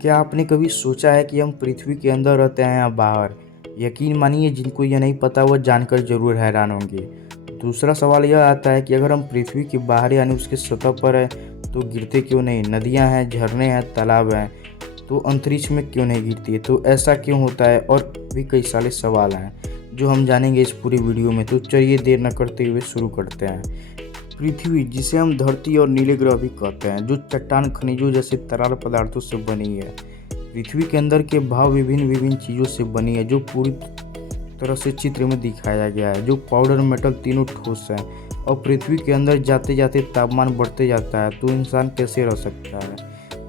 क्या आपने कभी सोचा है कि हम पृथ्वी के अंदर रहते हैं या बाहर? यकीन मानिए, जिनको यह नहीं पता वह जानकर ज़रूर हैरान होंगे। दूसरा सवाल यह आता है कि अगर हम पृथ्वी के बाहर यानी उसके सतह पर हैं तो गिरते क्यों नहीं? नदियाँ हैं, झरने हैं, तालाब हैं, तो अंतरिक्ष में क्यों नहीं गिरती है? तो ऐसा क्यों होता है? और भी कई सारे सवाल हैं जो हम जानेंगे इस पूरी वीडियो में। तो चलिए देर न करते हुए शुरू करते हैं। पृथ्वी, जिसे हम धरती और नीले ग्रह भी कहते हैं, जो चट्टान, खनिजों जैसे तरल पदार्थों से बनी है। पृथ्वी के अंदर के भाव विभिन्न विभिन्न चीज़ों से बनी है, जो पूरी तरह से चित्र में दिखाया गया है। जो पाउडर, मेटल, तीनों ठोस हैं। और पृथ्वी के अंदर जाते जाते तापमान बढ़ते जाता है, तो इंसान कैसे रह सकता है?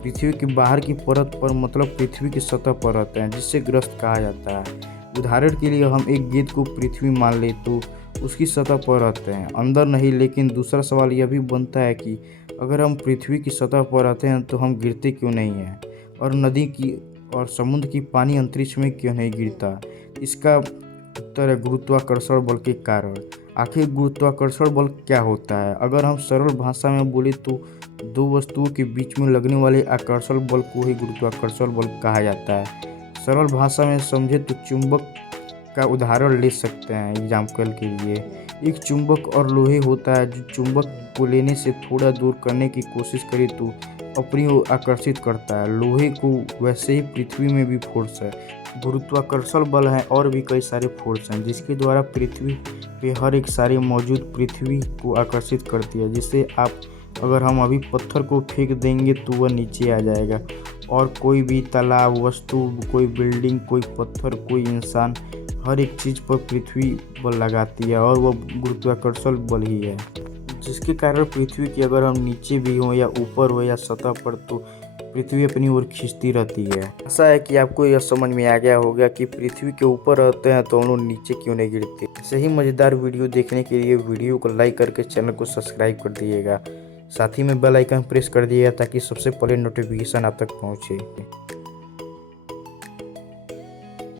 पृथ्वी के बाहर की परत पर, मतलब पृथ्वी की सतह पर रहते हैं, जिसे ग्रस्त कहा जाता है। उदाहरण के लिए हम एक गेंद को पृथ्वी मान ले तो उसकी सतह पर रहते हैं, अंदर नहीं। लेकिन दूसरा सवाल यह भी बनता है कि अगर हम पृथ्वी की सतह पर रहते हैं तो हम गिरते क्यों नहीं हैं? और नदी की और समुद्र की पानी अंतरिक्ष में क्यों नहीं गिरता? इसका उत्तर है गुरुत्वाकर्षण बल के कारण। आखिर गुरुत्वाकर्षण बल क्या होता है? अगर हम सरल भाषा में बोले तो दो वस्तुओं के बीच में लगने वाले आकर्षण बल को ही गुरुत्वाकर्षण बल कहा जाता है। सरल भाषा में समझे तो चुंबक का उदाहरण ले सकते हैं। एग्जाम्पल के लिए, एक चुंबक और लोहे होता है जो चुंबक को लेने से थोड़ा दूर करने की कोशिश करे तो अपनी ओर आकर्षित करता है। लोहे को वैसे ही पृथ्वी में भी फोर्स है, गुरुत्वाकर्षण बल है। और भी कई सारे फोर्स हैं जिसके द्वारा पृथ्वी पे हर एक सारी मौजूद पृथ्वी को आकर्षित करती है। जिससे अगर हम अभी पत्थर को फेंक देंगे तो वह नीचे आ जाएगा। और कोई भी तालाब, वस्तु, कोई बिल्डिंग, कोई पत्थर, कोई इंसान, हर एक चीज़ पर पृथ्वी बल लगाती है, और वह गुरुत्वाकर्षण बल ही है। जिसके कारण पृथ्वी की अगर हम नीचे भी हों या ऊपर हो या सतह पर, तो पृथ्वी अपनी ओर खींचती रहती है। ऐसा है कि आपको यह समझ में आ गया होगा कि पृथ्वी के ऊपर रहते हैं तो हम लोग नीचे क्यों नहीं गिरते। ऐसे ही मज़ेदार वीडियो देखने के लिए वीडियो को लाइक करके चैनल को सब्सक्राइब कर दिएगा। साथ ही में बेल आइकन प्रेस कर दिएगा ताकि सबसे पहले नोटिफिकेशन आप तक पहुँचे।